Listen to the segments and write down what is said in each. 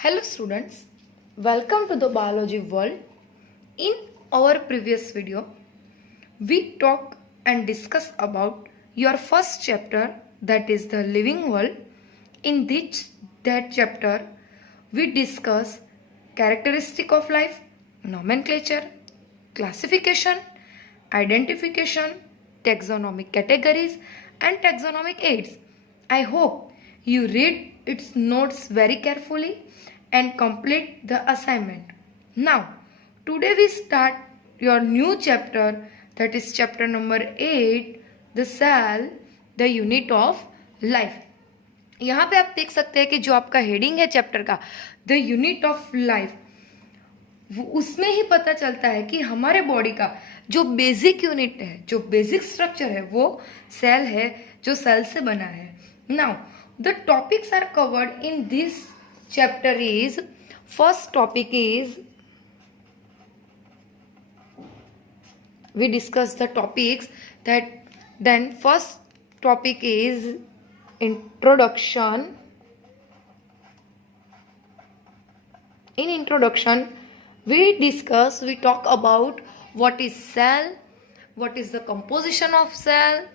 Hello students, welcome to the biology world. In our previous video, we talk and discuss about your first chapter, that is the living world. In that chapter, we discuss characteristic of life, nomenclature, classification, identification, taxonomic categories and taxonomic aids. I hope you read its notes very carefully and complete the assignment. Now, today we start your new chapter, that is chapter number 8, the cell, the unit of life. यहाँ पे आप देख सकते हैं कि जो आपका heading है चैप्टर का, द यूनिट ऑफ लाइफ, उसमें ही पता चलता है कि हमारे बॉडी का जो बेसिक यूनिट है, जो बेसिक स्ट्रक्चर है, वो सेल है, जो सेल से बना है. Now the topics are covered in this chapter is, first topic is, we discuss the topics that, then first topic is introduction. In introduction we talk about what is cell, what is the composition of cell,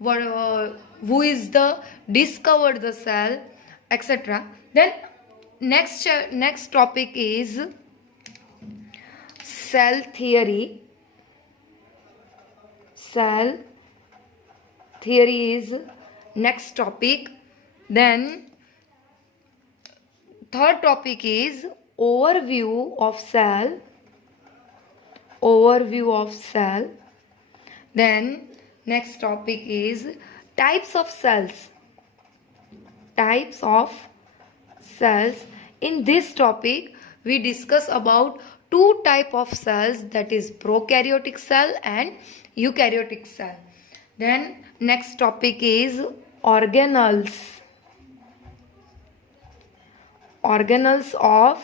who is the discovered the cell, etc. Then next topic is cell theory. Cell theory is next topic. Then third topic is overview of cell. Overview of cell. Then next topic is types of cells. Types of cells. In this topic we discuss about two type of cells, that is prokaryotic cell and eukaryotic cell. Then next topic is organelles. Organelles of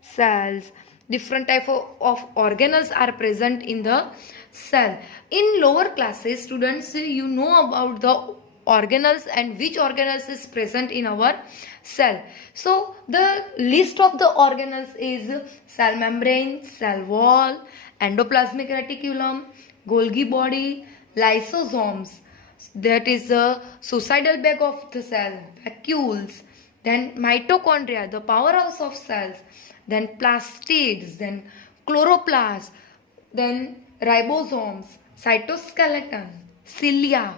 cells. Different type of organelles are present in the cell. In lower classes, students, you know about the organelles and which organelles is present in our cell. So the list of the organelles is cell membrane, cell wall, endoplasmic reticulum, Golgi body, lysosomes, that is the suicidal bag of the cell, vacuoles, then mitochondria, the powerhouse of cells, then plastids, then chloroplasts, then ribosomes, cytoskeleton, cilia,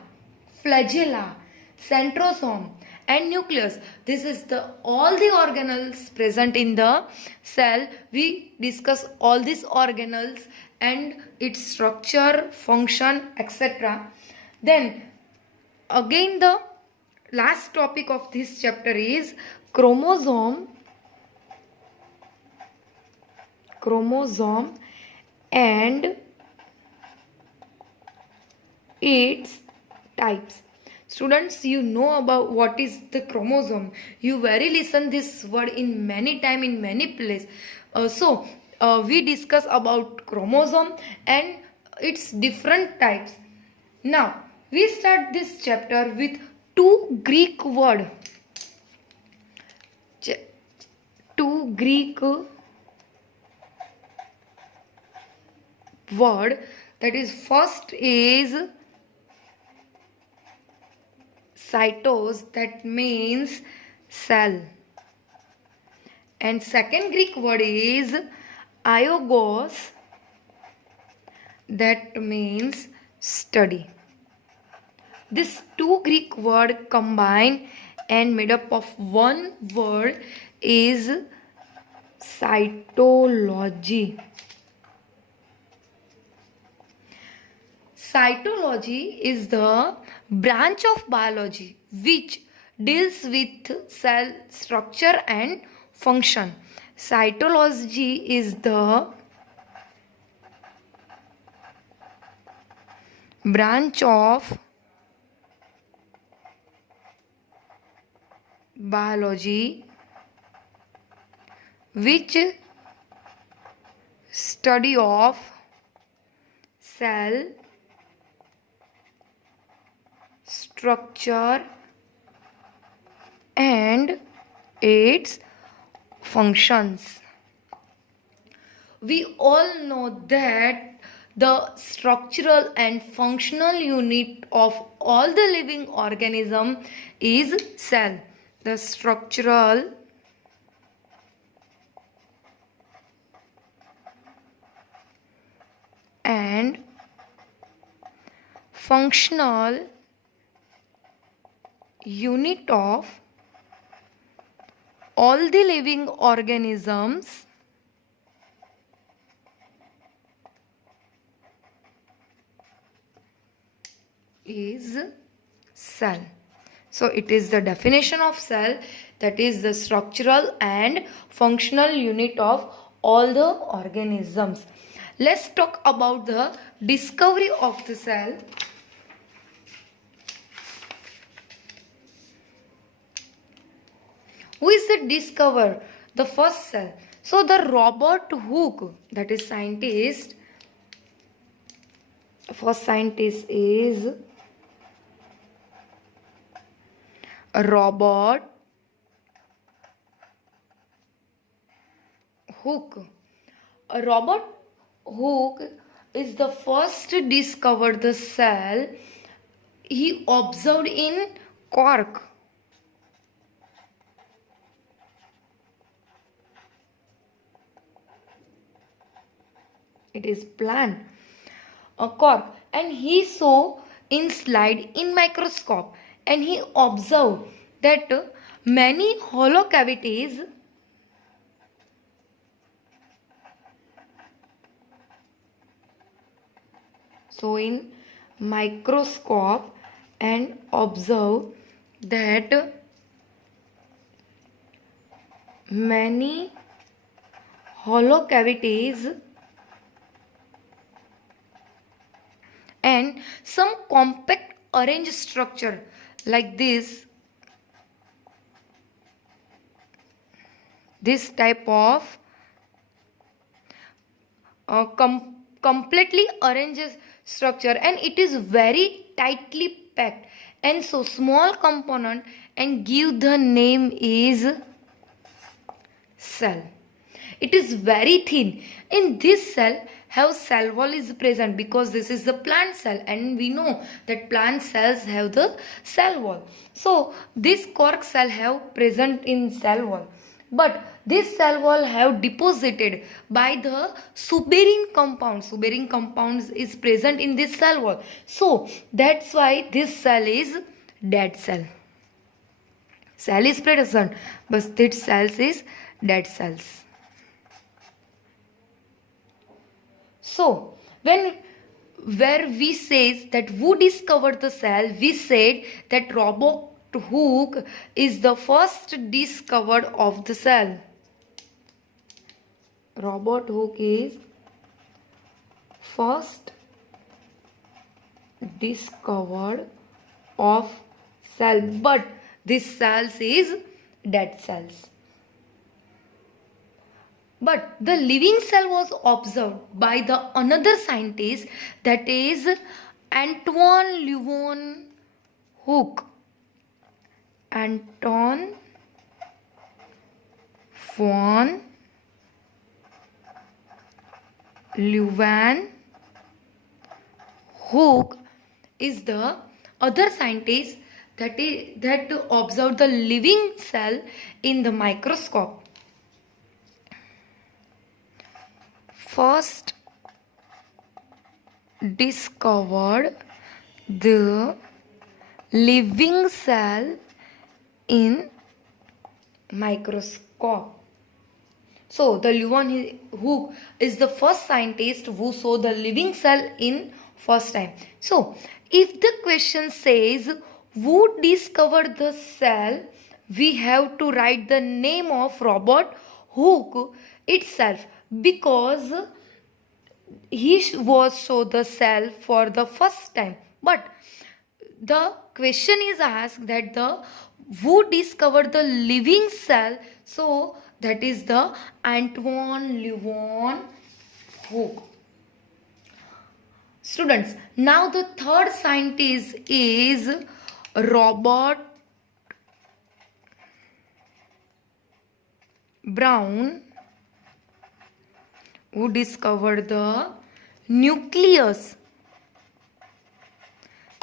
flagella, centrosome and nucleus. This is the all the organelles present in the cell. We discuss all these organelles and its structure, function, etc. Then again the last topic of this chapter is chromosome and its types. Students, you know about what is the chromosome. You very listen this word in many time in many place. We discuss about chromosome and its different types. Now we start this chapter with two Greek word. Two Greek word, that is first is cytos, that means cell, and second Greek word is iogos, that means study. These two Greek word combined and made up of one word is cytology. Cytology is the branch of biology which deals with cell structure and function. Cytology is the branch of biology which study of cell structure and its functions. We all know that the structural and functional unit of all the living organism is cell. The structural and functional unit of all the living organisms is cell. So it is the definition of cell, that is the structural and functional unit of all the organisms. Let's talk about the discovery of the cell. Who is the discoverer? The first cell. So the Robert Hooke, that is scientist, first scientist is Robert Hooke. Robert Hooke is the first to discover the cell. He observed in cork. It is plant, a cork, and he saw in slide in microscope, and he observed that many hollow cavities so in microscope and observe that many hollow cavities and some compact arranged structure like this type of completely arranged structure, and it is very tightly packed and so small component, and give the name is cell. It is very thin. In this cell have cell wall is present because this is the plant cell, and we know that plant cells have the cell wall. So this cork cell have present in cell wall, but this cell wall have deposited by the suberin compound. Suberin compounds is present in this cell wall. So that's why this cell is dead cell. Cell is present, but this cells is dead cells. So, where we says that who discovered the cell, we said that Robert Hooke is the first discovered of the cell. Robert Hooke is first discovered of cell, but this cells is dead cells. But the living cell was observed by the another scientist, that is Antoine Leuven Hooke. Anton von Leuven Hooke is the other scientist that observed the living cell in the microscope. First discovered the living cell in microscope. So the Leuven Hooke is the first scientist who saw the living cell in first time. So if the question says who discovered the cell, we have to write the name of Robert Hooke itself, because he was show the cell for the first time. But the question is asked that who discovered the living cell, so that is the Antoine Leuven Hooke. Students, now the third scientist is Robert Brown, who discovered the nucleus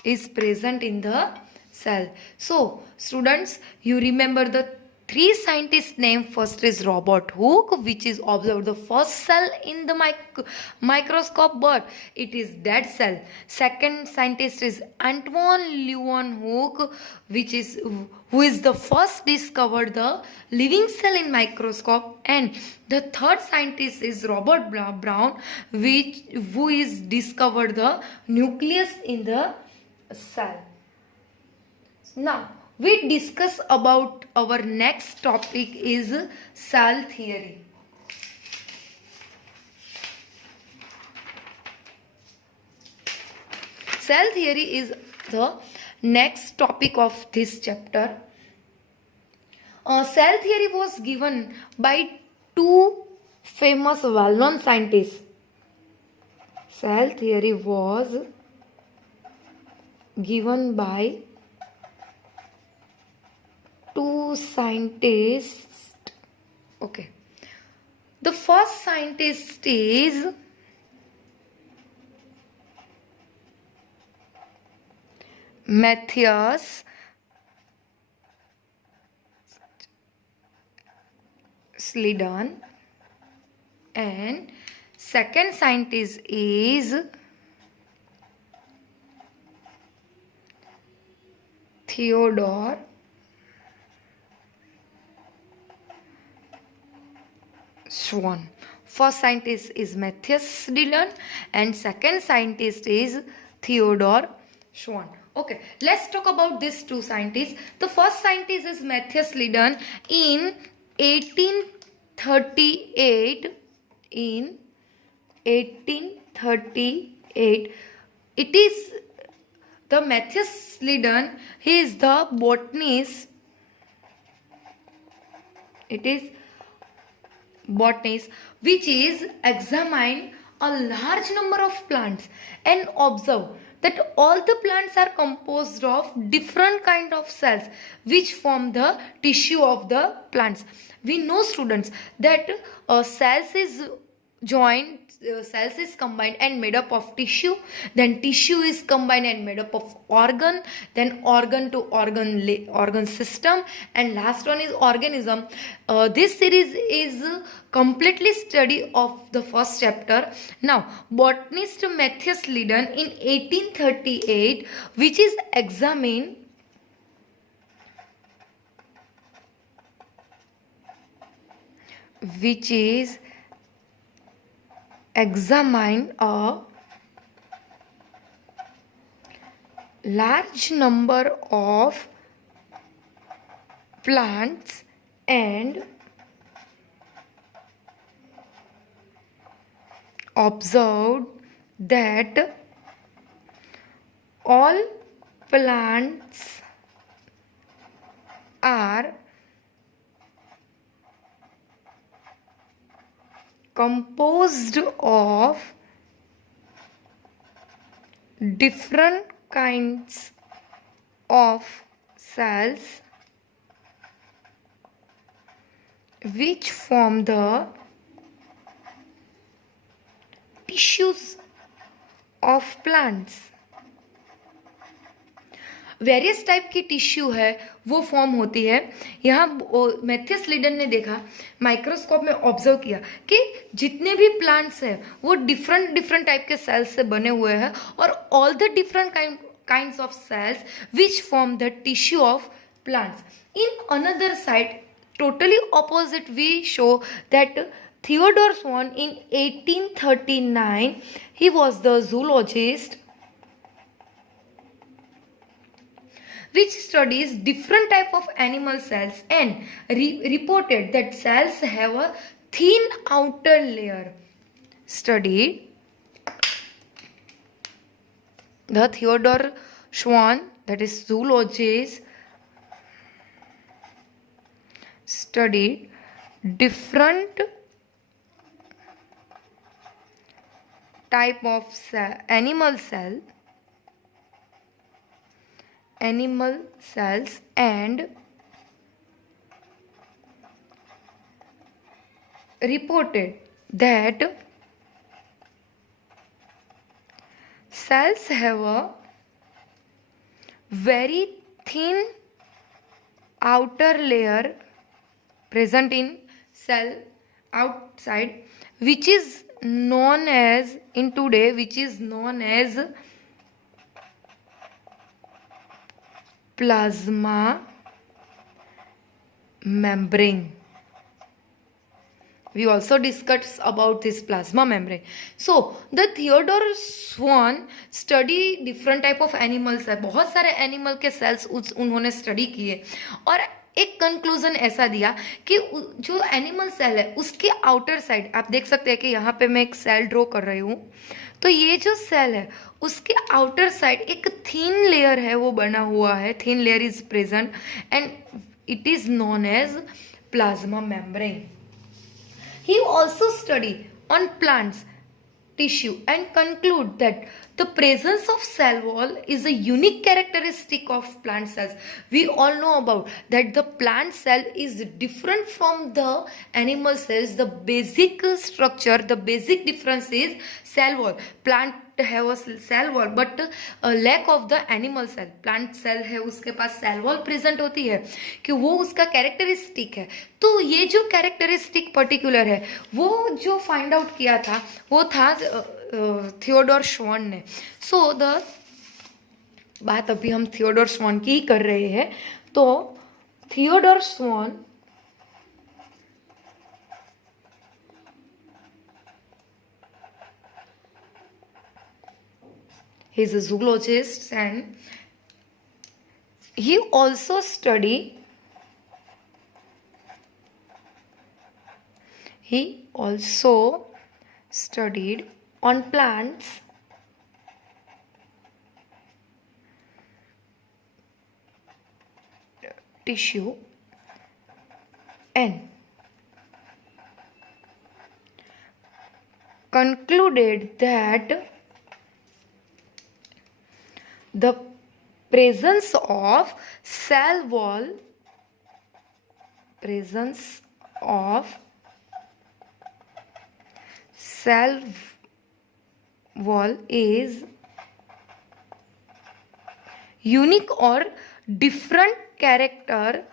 is present in the cell. So students, you remember the three scientists name. First is Robert Hooke, which is observed the first cell in the microscope, but it is dead cell. Second scientist is Antoine Leeuwenhoek, who is the first discovered the living cell in microscope, and the third scientist is Robert Brown, who is discovered the nucleus in the cell. Now we discuss about our next topic is cell theory. Cell theory is the next topic of this chapter. Cell theory was given by two famous well-known scientists. Cell theory was given by two scientists. Okay. The first scientist is Matthias Slidon, and second scientist is Theodore Schwann. First scientist is Matthias Dillon and second scientist is Theodore Schwann. Okay, let's talk about these two scientists. The first scientist is Matthias Dillon in 1838. In 1838, it is the Matthias Dillon. He is the botanist. It is botanist which is examine a large number of plants and observe that all the plants are composed of different kind of cells which form the tissue of the plants. We know students that cells is joined, cells is combined and made up of tissue, then tissue is combined and made up of organ, then organ to organ system, and last one is organism. This series is completely study of the first chapter. Now botanist Matthias Dillon in 1838 which is examine a large number of plants and observed that all plants are composed of different kinds of cells which form the tissues of plants. Various type की tissue है वो form होती है. यहाँ Matheus laden ने देखा, microscope में observe किया कि जितने भी प्लांट्स हैं वो डिफरेंट टाइप के सेल्स से बने हुए हैं और all the different kinds of cells which form the tissue of plants. In another side totally opposite we show that Theodore Schwann in 1839 he was the zoologist which studies different type of animal cells and reported that cells have a thin outer layer. Studied the Theodore Schwann, that is zoologist, studied different type of animal cells and reported that cells have a very thin outer layer present in cell outside, which is known as in today, which is known as plasma membrane. We also discussed about this plasma membrane. So the Theodore Swan study different type of animals है, बहुत सारे animal के sales उन्होंने study किए और एक conclusion ऐसा दिया कि जो एनिमल सेल है उसके आउटर साइड आप देख सकते हैं कि यहाँ पे मैं एक सेल ड्रॉ कर रही हूँ, तो ये जो सेल है उसके आउटर साइड एक थिन लेयर है वो बना हुआ है, thin layer is present and it is known as plasma membrane. He also studied on plants tissue and conclude that the presence of cell wall is a unique characteristic of plant cells. We all know about that the plant cell is different from the animal cells. The basic structure, the basic difference is cell wall. Plant have a cell wall but lack of the animal cell. Plant cell है उसके पास cell wall present होती है कि वो उसका characteristic है. तो ये जो कैरेक्टरिस्टिक पर्टिकुलर है वो जो फाइंड आउट किया था वो था थियोडोर श्वान ने. सो द बात अभी हम थियोडोर श्वान की ही कर रहे हैं. तो थियोडोर श्वान he is a zoologist and he also studied on plants tissue and concluded that the presence of cell wall is unique or different character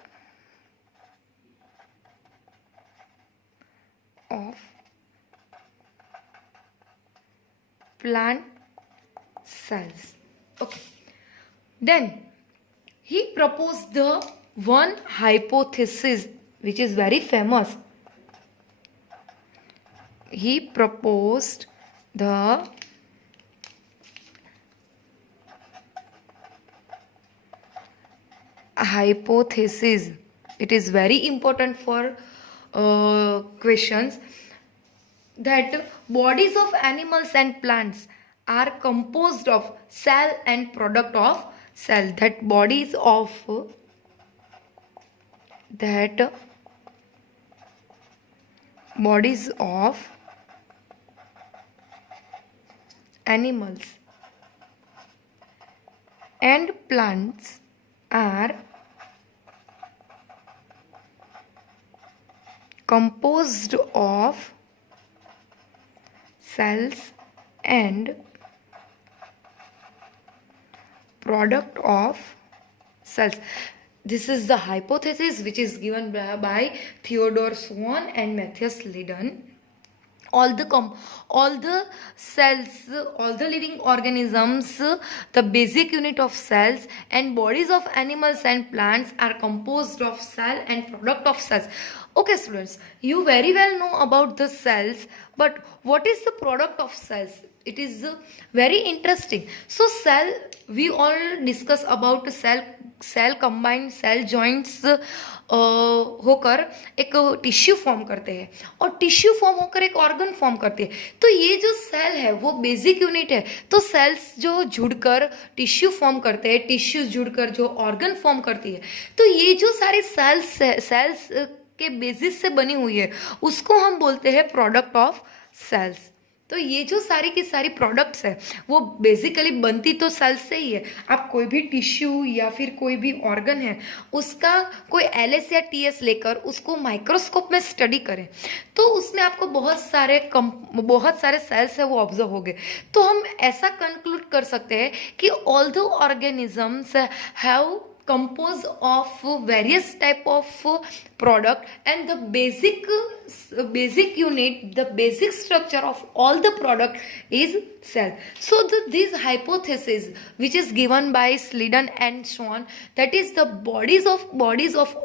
of plant cells. Okay. Then he proposed the one hypothesis which is very famous. He proposed the hypothesis. It is very important for questions that bodies of animals and plants are composed of cell and product of cell. That bodies of animals and plants are composed of cells and product of cells. This is the hypothesis which is given by Theodore Swan and Matthias Lydon. All the cells, all the living organisms, the basic unit of cells and bodies of animals and plants are composed of cell and product of cells. Okay students, you very well know about the cells, but what is the product of cells? It is very interesting. So cell, we all discuss about cell combined cell joints होकर एक tissue form करते हैं और tissue form होकर एक organ form करते हैं. तो ये जो सेल है वो बेसिक यूनिट है. तो सेल्स जो जुड़कर टिश्यू फॉर्म करते हैं, टिश्यू जुड़कर जो ऑर्गन फॉर्म करती है, तो ये जो सारी सेल्स के बेसिस से बनी हुई है उसको हम बोलते हैं प्रोडक्ट ऑफ सेल्स. तो ये जो सारी की सारी प्रोडक्ट्स है वो बेसिकली बनती तो सेल्स से ही है। आप कोई भी टिश्यू या फिर कोई भी ऑर्गन है उसका कोई एलएस या टीएस लेकर उसको माइक्रोस्कोप में स्टडी करें तो उसमें आपको बहुत सारे सेल्स है वो ऑब्जर्व होंगे। तो हम ऐसा कंक्लूड कर सकते हैं कि although organisms have composed of various type of product, and the basic unit, the basic structure of all the product is cell. So this hypothesis which is given by Sliden and Schwann, that is the bodies of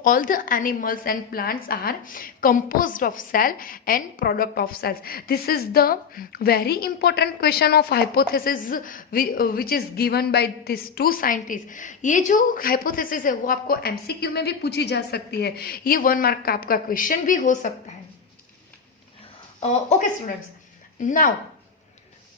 all the animals and plants are composed of cell and product of cells. This is the very important question of hypothesis which is given by these two scientists. ये जो hypothesis है वो आपको MCQ में भी पूछी जा सकती है, ये 1 मार्क का आपका क्वेश्चन भी हो सकता है। Okay students, now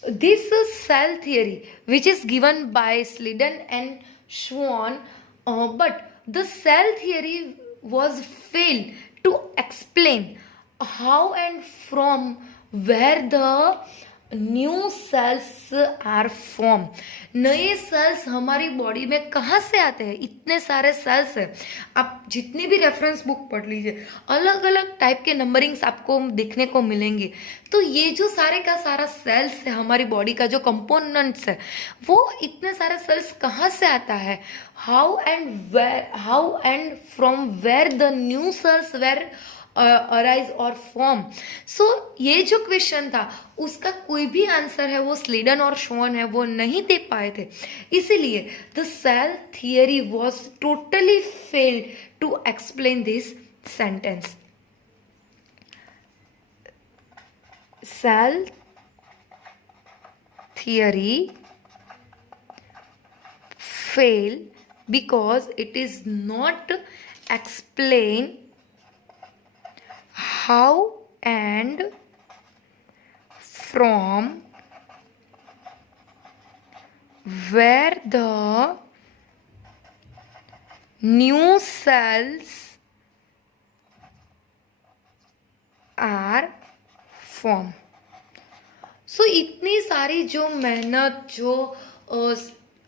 this cell theory which is given by Sliden and Schwann, but the cell theory was failed to explain how and from where the new cells are form. नए cells हमारी body में कहाँ से आते हैं? इतने सारे sales हैं, आप जितनी भी रेफरेंस बुक पढ़ लीजिए अलग अलग टाइप के नंबरिंग्स आपको देखने को मिलेंगे। तो ये जो सारे का सारा सेल्स है हमारी बॉडी का जो कंपोनेंट्स है वो इतने सारे सेल्स कहाँ से आता है? How and from where the new cells were arise और फॉर्म। सो ये जो क्वेश्चन था उसका कोई भी आंसर है वो स्लीडन और शॉन है वो नहीं दे पाए थे, इसीलिए the cell theory was totally failed to explain this sentence. Cell theory fail because it is not explain how and from where the new cells are formed. सो इतनी सारी जो मेहनत जो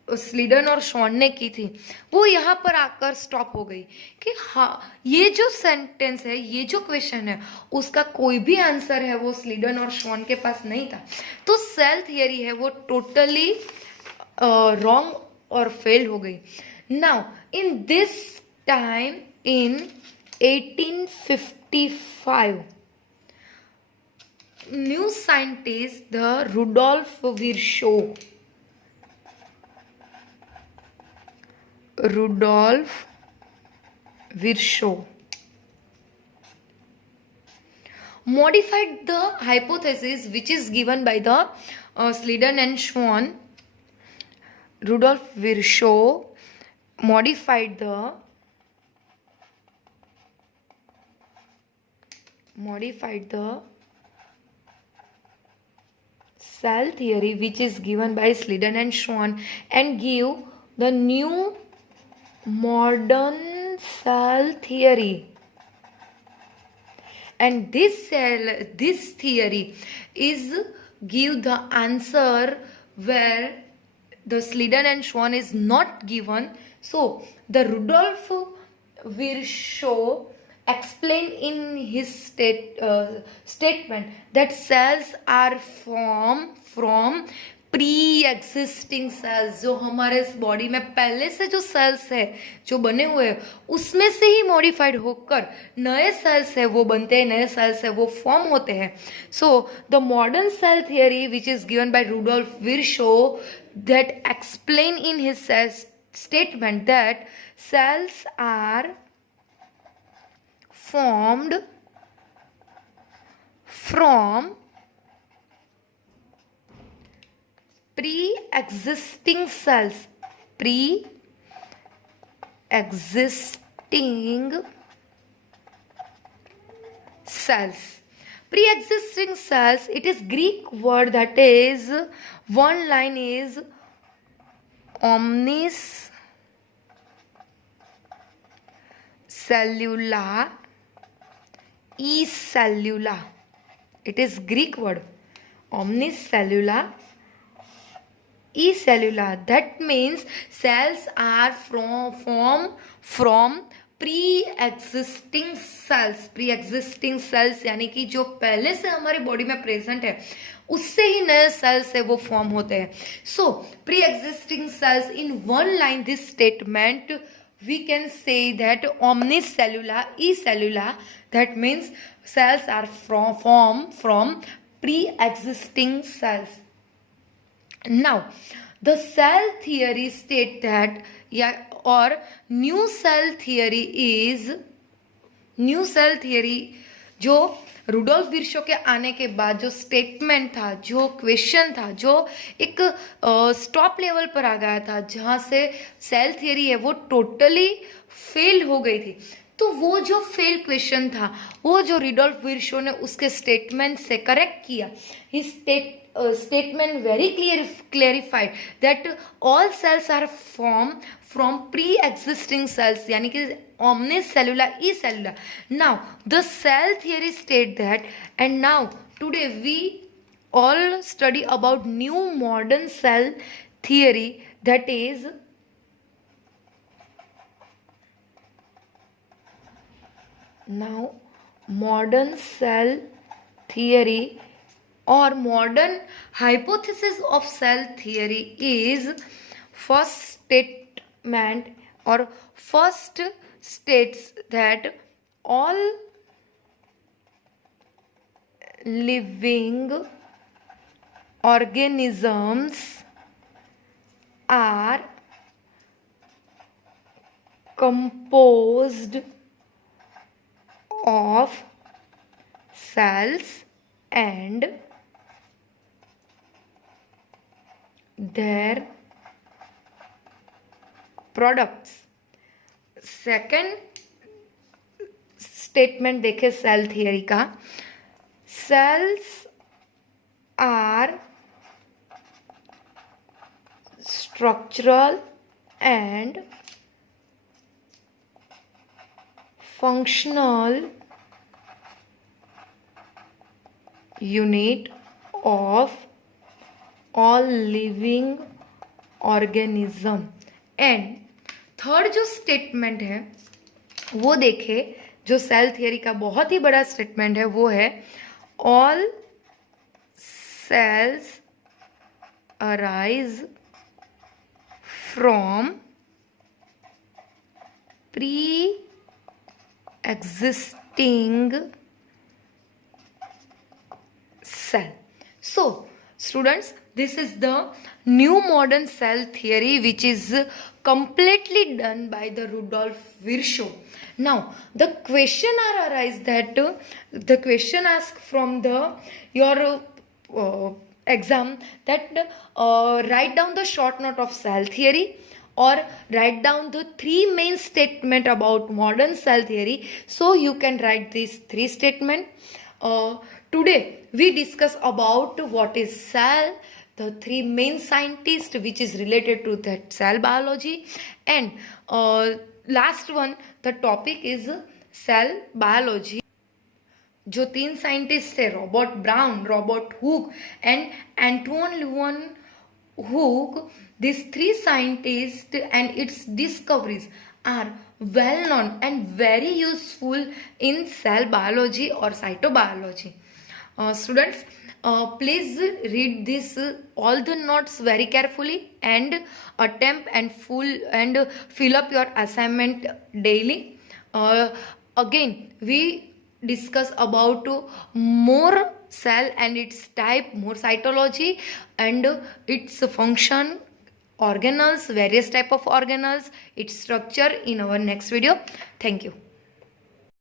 स्लीडन और शॉन ने की थी वो यहाँ पर आकर स्टॉप हो गई कि हाँ ये जो सेंटेंस है, ये जो क्वेश्चन है उसका कोई भी आंसर है वो स्लीडन और शॉन के पास नहीं था। तो सेल थियरी है वो टोटली रॉन्ग और फेल हो गई। Now in this time in 1855 new scientist the Rudolf Virchow modified the hypothesis which is given by the Sliden and Schwann. Rudolf Virchow modified the cell theory which is given by Sliden and Schwann and give the new modern cell theory. And this theory is give the answer where the Sliden and Schwann is not given. So the Rudolf Virchow explained in his statement that cells are formed from preexisting cells, जो हमारे body में पहले से जो sales है जो बने हुए हैं उसमें से ही मॉडिफाइड होकर नए सेल्स है वो बनते हैं, नए सेल्स है वो फॉर्म होते हैं। So the modern cell theory which is given by Rudolf Virchow that explain in his statement that cells are formed from pre-existing cells. Pre-existing cells, it is Greek word that is, one line is omnis cellula, e cellula. It is Greek word omnicellular, acellular. That means cells are formed from pre-existing cells यानी कि जो पहले से हमारी body में present है उससे ही नए सेल्स है वो फॉर्म होते हैं. सो pre existing cells in one line this statement we can say that omnicellular, acellular, that means cells are formed from pre-existing cells. Now the cell theory state that or new cell theory जो Rudolf विर्शो के आने के बाद जो statement था, जो question था, जो एक स्टॉप लेवल पर आ गया था जहाँ से सेल थियरी है वो टोटली फेल हो गई थी. तो वो जो फेल क्वेश्चन था वो जो रुडोल्फ विर्शो ने उसके स्टेटमेंट से करेक्ट किया. ही statement very clarified that all cells are formed from pre-existing cells यानी कि omnicellular, acellular. Now the cell theory state that, and now today we all study about new modern cell theory, that is now modern cell theory or modern hypothesis of cell theory is first statement or first states that all living organisms are composed of cells and their products. Second statement देखे cell theory का, cells are structural and functional unit of all living organism. And third जो statement है वो देखे, जो cell theory का बहुत ही बड़ा स्टेटमेंट है वो है all cells arise from pre existing cell. So students, this is the new modern cell theory which is completely done by the Rudolf Virchow. Now the question arise that the question asked from the your exam that write down the short note of cell theory or write down the three main statement about modern cell theory. So you can write these three statement. Today we discuss about what is cell, the three main scientists which is related to that cell biology, and last one the topic is cell biology. जो तीन scientist थे, Robert Brown, Robert Hooke and Anton Leeuwen Hook, these three scientists and its discoveries are well known and very useful in cell biology or cytobiology. Students, please read this all the notes very carefully and attempt and fill up your assignment daily. Again, we discuss about more cell and its type, more cytology and its function, organelles, various type of organelles, its structure in our next video. Thank you.